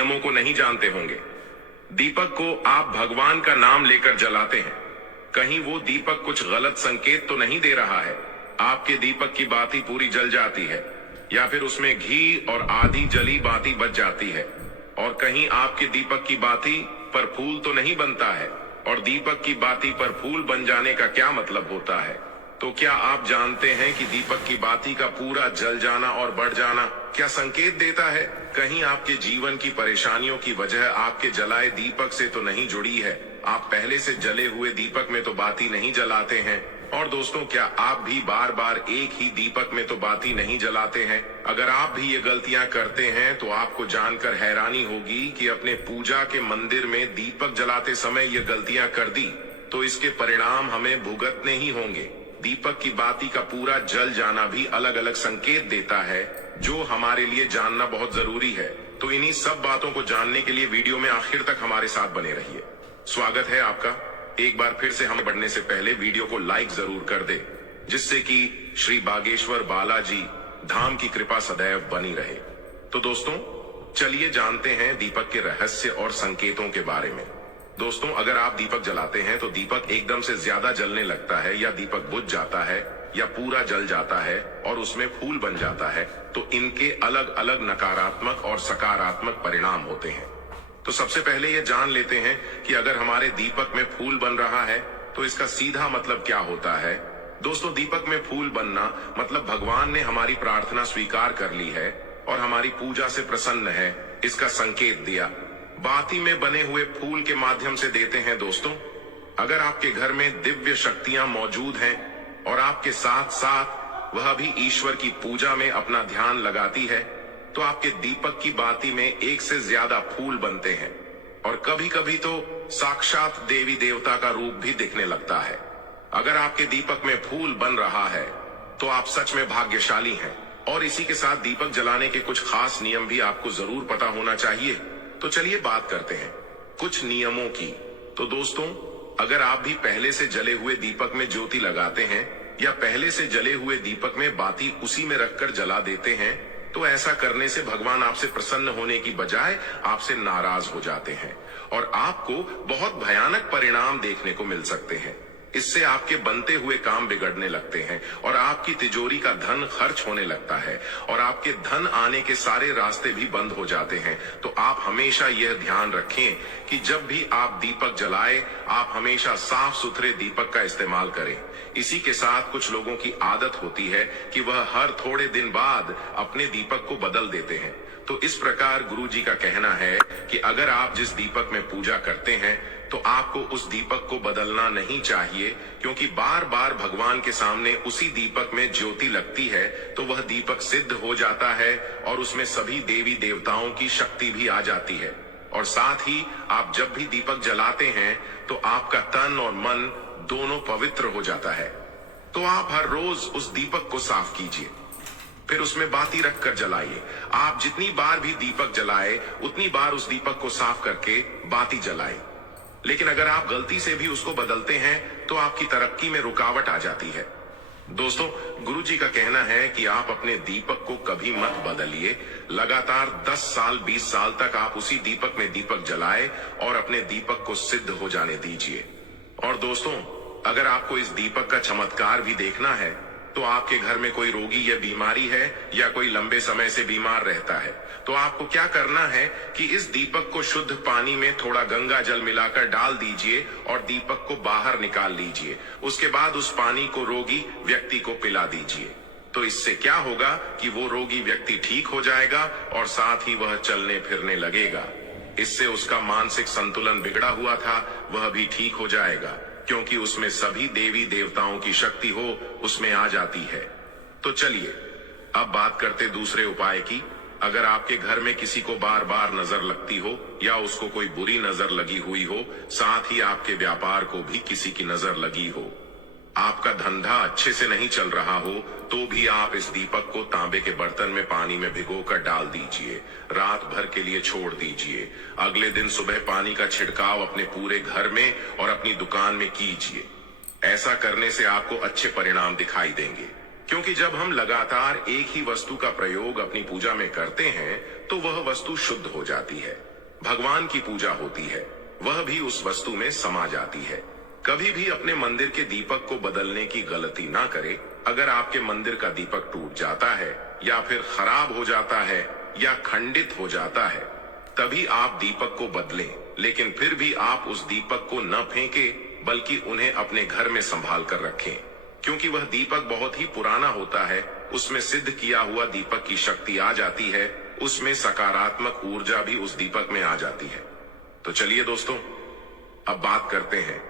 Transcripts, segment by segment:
नियमों को नहीं जानते होंगे। दीपक को आप भगवान का नाम लेकर जलाते हैं, कहीं वो दीपक कुछ गलत संकेत तो नहीं दे रहा है? आपके दीपक की बाती पूरी जल जाती है, या फिर उसमें घी और आधी जली बाती बच जाती है? और कहीं आपके दीपक की बाती पर फूल तो नहीं बनता है? और दीपक की बाती पर फूल बन जाने का क्या मतलब होता है? तो क्या आप जानते हैं कि दीपक की बाती का पूरा जल जाना और बढ़ जाना क्या संकेत देता है? कहीं आपके जीवन की परेशानियों की वजह आपके जलाए दीपक से तो नहीं जुड़ी है? आप पहले से जले हुए दीपक में तो बाती नहीं जलाते हैं। और दोस्तों, क्या आप भी बार बार एक ही दीपक में तो बाती नहीं जलाते हैं? अगर आप भी ये गलतियां करते हैं तो आपको जानकर हैरानी होगी कि अपने पूजा के मंदिर में दीपक जलाते समय ये गलतियां कर दी तो इसके परिणाम हमें भुगतने ही होंगे। दीपक की बाती का पूरा जल जाना भी अलग अलग संकेत देता है, जो हमारे लिए जानना बहुत जरूरी है। तो इन्हीं सब बातों को जानने के लिए वीडियो में आखिर तक हमारे साथ बने रहिए। स्वागत है आपका। एक बार फिर से हम बढ़ने से पहले वीडियो को लाइक जरूर कर दे, जिससे कि श्री बागेश्वर बालाजी धाम की कृपा सदैव बनी रहे। तो दोस्तों, चलिए जानते हैं दीपक के रहस्य और संकेतों के बारे में। दोस्तों, अगर आप दीपक जलाते हैं तो दीपक एकदम से ज्यादा जलने लगता है, या दीपक बुझ जाता है, या पूरा जल जाता है और उसमें फूल बन जाता है, तो इनके अलग अलग नकारात्मक और सकारात्मक परिणाम होते हैं। तो सबसे पहले ये जान लेते हैं कि अगर हमारे दीपक में फूल बन रहा है तो इसका सीधा मतलब क्या होता है। दोस्तों, दीपक में फूल बनना मतलब भगवान ने हमारी प्रार्थना स्वीकार कर ली है और हमारी पूजा से प्रसन्न है, इसका संकेत दिया। बाती में बने हुए फूल के माध्यम से देते हैं। दोस्तों, अगर आपके घर में दिव्य शक्तियां मौजूद हैं और आपके साथ साथ वह भी ईश्वर की पूजा में अपना ध्यान लगाती है, तो आपके दीपक की बाती में एक से ज्यादा फूल बनते हैं और कभी कभी तो साक्षात देवी देवता का रूप भी दिखने लगता है। अगर आपके दीपक में फूल बन रहा है तो आप सच में भाग्यशाली हैं। और इसी के साथ दीपक जलाने के कुछ खास नियम भी आपको जरूर पता होना चाहिए। तो चलिए बात करते हैं कुछ नियमों की। तो दोस्तों, अगर आप भी पहले से जले हुए दीपक में ज्योति लगाते हैं या पहले से जले हुए दीपक में बाती उसी में रखकर जला देते हैं, तो ऐसा करने से भगवान आपसे प्रसन्न होने की बजाय आपसे नाराज हो जाते हैं और आपको बहुत भयानक परिणाम देखने को मिल सकते हैं। इससे आपके बनते हुए काम बिगड़ने लगते हैं और आपकी तिजोरी का धन खर्च होने लगता है और आपके धन आने के सारे रास्ते भी बंद हो जाते हैं। तो आप हमेशा यह ध्यान रखें कि जब भी आप दीपक जलाएं, आप हमेशा साफ सुथरे दीपक का इस्तेमाल करें। इसी के साथ कुछ लोगों की आदत होती है कि वह हर थोड़े दिन बाद अपने दीपक को बदल देते हैं। तो इस प्रकार गुरु जी का कहना है कि अगर आप जिस दीपक में पूजा करते हैं तो आपको उस दीपक को बदलना नहीं चाहिए, क्योंकि बार बार भगवान के सामने उसी दीपक में ज्योति लगती है तो वह दीपक सिद्ध हो जाता है और उसमें सभी देवी देवताओं की शक्ति भी आ जाती है। और साथ ही आप जब भी दीपक जलाते हैं तो आपका तन और मन दोनों पवित्र हो जाता है। तो आप हर रोज उस दीपक को साफ कीजिए, फिर उसमें बाती रखकर जलाइए। आप जितनी बार भी दीपक जलाए उतनी बार उस दीपक को साफ करके बाती जलाए। लेकिन अगर आप गलती से भी उसको बदलते हैं तो आपकी तरक्की में रुकावट आ जाती है। दोस्तों, गुरु जी का कहना है कि आप अपने दीपक को कभी मत बदलिए। लगातार 10 साल 20 साल तक आप उसी दीपक में दीपक जलाए और अपने दीपक को सिद्ध हो जाने दीजिए। और दोस्तों, अगर आपको इस दीपक का चमत्कार भी देखना है तो आपके घर में कोई रोगी या बीमारी है या कोई लंबे समय से बीमार रहता है, तो आपको क्या करना है कि इस दीपक को शुद्ध पानी में थोड़ा गंगा जल मिलाकर डाल दीजिए और दीपक को बाहर निकाल लीजिए। उसके बाद उस पानी को रोगी व्यक्ति को पिला दीजिए। तो इससे क्या होगा कि वो रोगी व्यक्ति ठीक हो जाएगा और साथ ही वह चलने फिरने लगेगा। इससे उसका मानसिक संतुलन बिगड़ा हुआ था वह भी ठीक हो जाएगा, क्योंकि उसमें सभी देवी देवताओं की शक्ति हो उसमें आ जाती है। तो चलिए अब बात करते दूसरे उपाय की। अगर आपके घर में किसी को बार बार नजर लगती हो या उसको कोई बुरी नजर लगी हुई हो, साथ ही आपके व्यापार को भी किसी की नजर लगी हो, आपका धंधा अच्छे से नहीं चल रहा हो, तो भी आप इस दीपक को तांबे के बर्तन में पानी में भिगोकर डाल दीजिए। रात भर के लिए छोड़ दीजिए। अगले दिन सुबह पानी का छिड़काव अपने पूरे घर में और अपनी दुकान में कीजिए। ऐसा करने से आपको अच्छे परिणाम दिखाई देंगे, क्योंकि जब हम लगातार एक ही वस्तु का प्रयोग अपनी पूजा में करते हैं तो वह वस्तु शुद्ध हो जाती है। भगवान की पूजा होती है, वह भी उस वस्तु में समा जाती है। कभी भी अपने मंदिर के दीपक को बदलने की गलती ना करें। अगर आपके मंदिर का दीपक टूट जाता है या फिर खराब हो जाता है या खंडित हो जाता है, तभी आप दीपक को बदलें। लेकिन फिर भी आप उस दीपक को न फेंकें, बल्कि उन्हें अपने घर में संभाल कर रखें, क्योंकि वह दीपक बहुत ही पुराना होता है। उसमें सिद्ध किया हुआ दीपक की शक्ति आ जाती है, उसमें सकारात्मक ऊर्जा भी उस दीपक में आ जाती है। तो चलिए दोस्तों, अब बात करते हैं,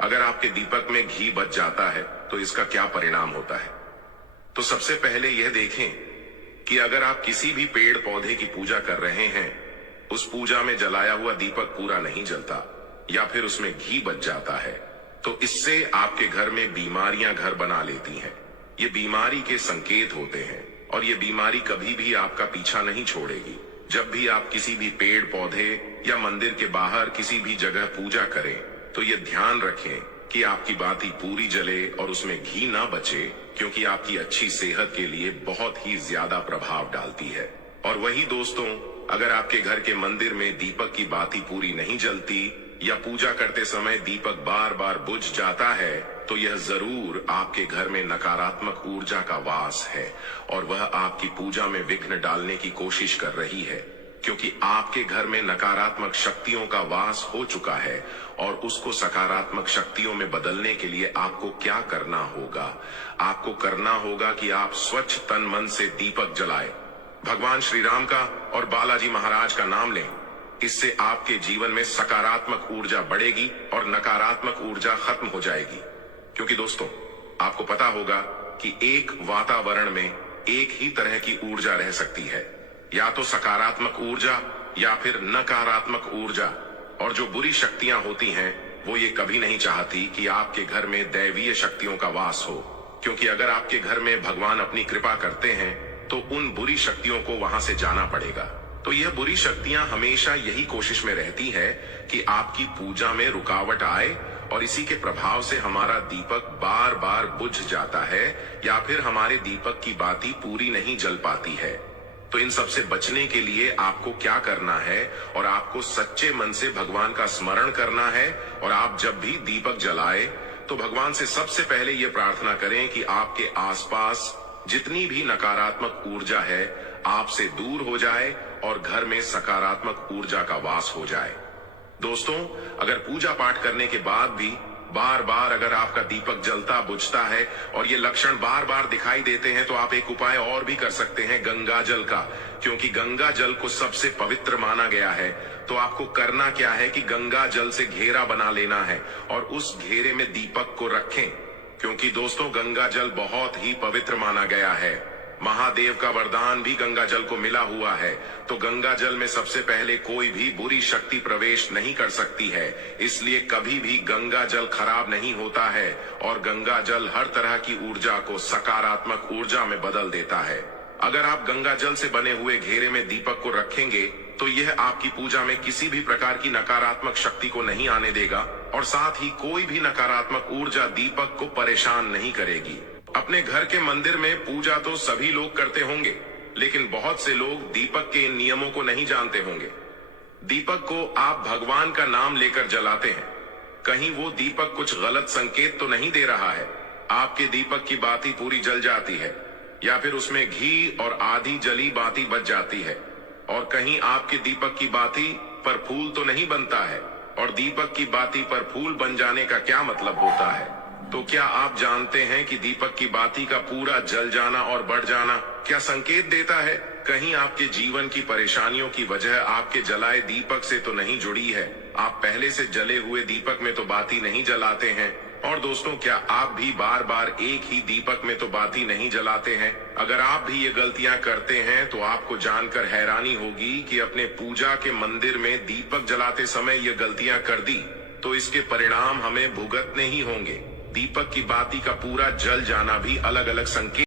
अगर आपके दीपक में घी बच जाता है तो इसका क्या परिणाम होता है। तो सबसे पहले यह देखें कि अगर आप किसी भी पेड़ पौधे की पूजा कर रहे हैं, उस पूजा में जलाया हुआ दीपक पूरा नहीं जलता या फिर उसमें घी बच जाता है, तो इससे आपके घर में बीमारियां घर बना लेती हैं। ये बीमारी के संकेत होते हैं और ये बीमारी कभी भी आपका पीछा नहीं छोड़ेगी। जब भी आप किसी भी पेड़ पौधे या मंदिर के बाहर किसी भी जगह पूजा करें, तो ये ध्यान रखें कि आपकी बाती पूरी जले और उसमें घी ना बचे, क्योंकि आपकी अच्छी सेहत के लिए बहुत ही ज्यादा प्रभाव डालती है। और वही दोस्तों, अगर आपके घर के मंदिर में दीपक की बाती पूरी नहीं जलती या पूजा करते समय दीपक बार बार बुझ जाता है, तो यह जरूर आपके घर में नकारात्मक ऊर्जा का वास है और वह आपकी पूजा में विघ्न डालने की कोशिश कर रही है, क्योंकि आपके घर में नकारात्मक शक्तियों का वास हो चुका है। और उसको सकारात्मक शक्तियों में बदलने के लिए आपको क्या करना होगा? आपको करना होगा कि आप स्वच्छ तन मन से दीपक जलाएं, भगवान श्री राम का और बालाजी महाराज का नाम लें। इससे आपके जीवन में सकारात्मक ऊर्जा बढ़ेगी और नकारात्मक ऊर्जा खत्म हो जाएगी। क्योंकि दोस्तों, आपको पता होगा कि एक वातावरण में एक ही तरह की ऊर्जा रह सकती है, या तो सकारात्मक ऊर्जा या फिर नकारात्मक ऊर्जा। और जो बुरी शक्तियां होती हैं, वो ये कभी नहीं चाहती कि आपके घर में दैवीय शक्तियों का वास हो, क्योंकि अगर आपके घर में भगवान अपनी कृपा करते हैं, तो उन बुरी शक्तियों को वहां से जाना पड़ेगा। तो यह बुरी शक्तियां हमेशा यही कोशिश में रहती है कि आपकी पूजा में रुकावट आए, और इसी के प्रभाव से हमारा दीपक बार बार बुझ जाता है या फिर हमारे दीपक की बाती पूरी नहीं जल पाती है। तो इन सब से बचने के लिए आपको क्या करना है, और आपको सच्चे मन से भगवान का स्मरण करना है। और आप जब भी दीपक जलाए, तो भगवान से सबसे पहले ये प्रार्थना करें कि आपके आसपास जितनी भी नकारात्मक ऊर्जा है, आपसे दूर हो जाए और घर में सकारात्मक ऊर्जा का वास हो जाए। दोस्तों, अगर पूजा पाठ करने के बाद भी बार बार अगर आपका दीपक जलता बुझता है और ये लक्षण बार बार दिखाई देते हैं, तो आप एक उपाय और भी कर सकते हैं, गंगा जल का। क्योंकि गंगा जल को सबसे पवित्र माना गया है। तो आपको करना क्या है कि गंगा जल से घेरा बना लेना है और उस घेरे में दीपक को रखें। क्योंकि दोस्तों, गंगा जल बहुत ही पवित्र माना गया है। महादेव का वरदान भी गंगा जल को मिला हुआ है। तो गंगा जल में सबसे पहले कोई भी बुरी शक्ति प्रवेश नहीं कर सकती है। इसलिए कभी भी गंगा जल खराब नहीं होता है और गंगा जल हर तरह की ऊर्जा को सकारात्मक ऊर्जा में बदल देता है। अगर आप गंगा जल से बने हुए घेरे में दीपक को रखेंगे, तो यह आपकी पूजा में किसी भी प्रकार की नकारात्मक शक्ति को नहीं आने देगा और साथ ही कोई भी नकारात्मक ऊर्जा दीपक को परेशान नहीं करेगी। अपने घर के मंदिर में पूजा तो सभी लोग करते होंगे, लेकिन बहुत से लोग दीपक के इन नियमों को नहीं जानते होंगे। दीपक को आप भगवान का नाम लेकर जलाते हैं, कहीं वो दीपक कुछ गलत संकेत तो नहीं दे रहा है। आपके दीपक की बाती पूरी जल जाती है या फिर उसमें घी और आधी जली बाती बच जाती है, और कहीं आपके दीपक की बाती पर फूल तो नहीं बनता है। और दीपक की बाती पर फूल बन जाने का क्या मतलब होता है? तो क्या आप जानते हैं कि दीपक की बाती का पूरा जल जाना और बढ़ जाना क्या संकेत देता है? कहीं आपके जीवन की परेशानियों की वजह आपके जलाए दीपक से तो नहीं जुड़ी है। आप पहले से जले हुए दीपक में तो बाती नहीं जलाते हैं। और दोस्तों, क्या आप भी बार बार एक ही दीपक में तो बाती नहीं जलाते हैं? अगर आप भी ये गलतियां करते हैं, तो आपको जानकर हैरानी होगी कि अपने पूजा के मंदिर में दीपक जलाते समय ये गलतियां कर दी, तो इसके परिणाम हमें भुगतने ही होंगे। दीपक की बाती का पूरा जल जाना भी अलग अलग संकेत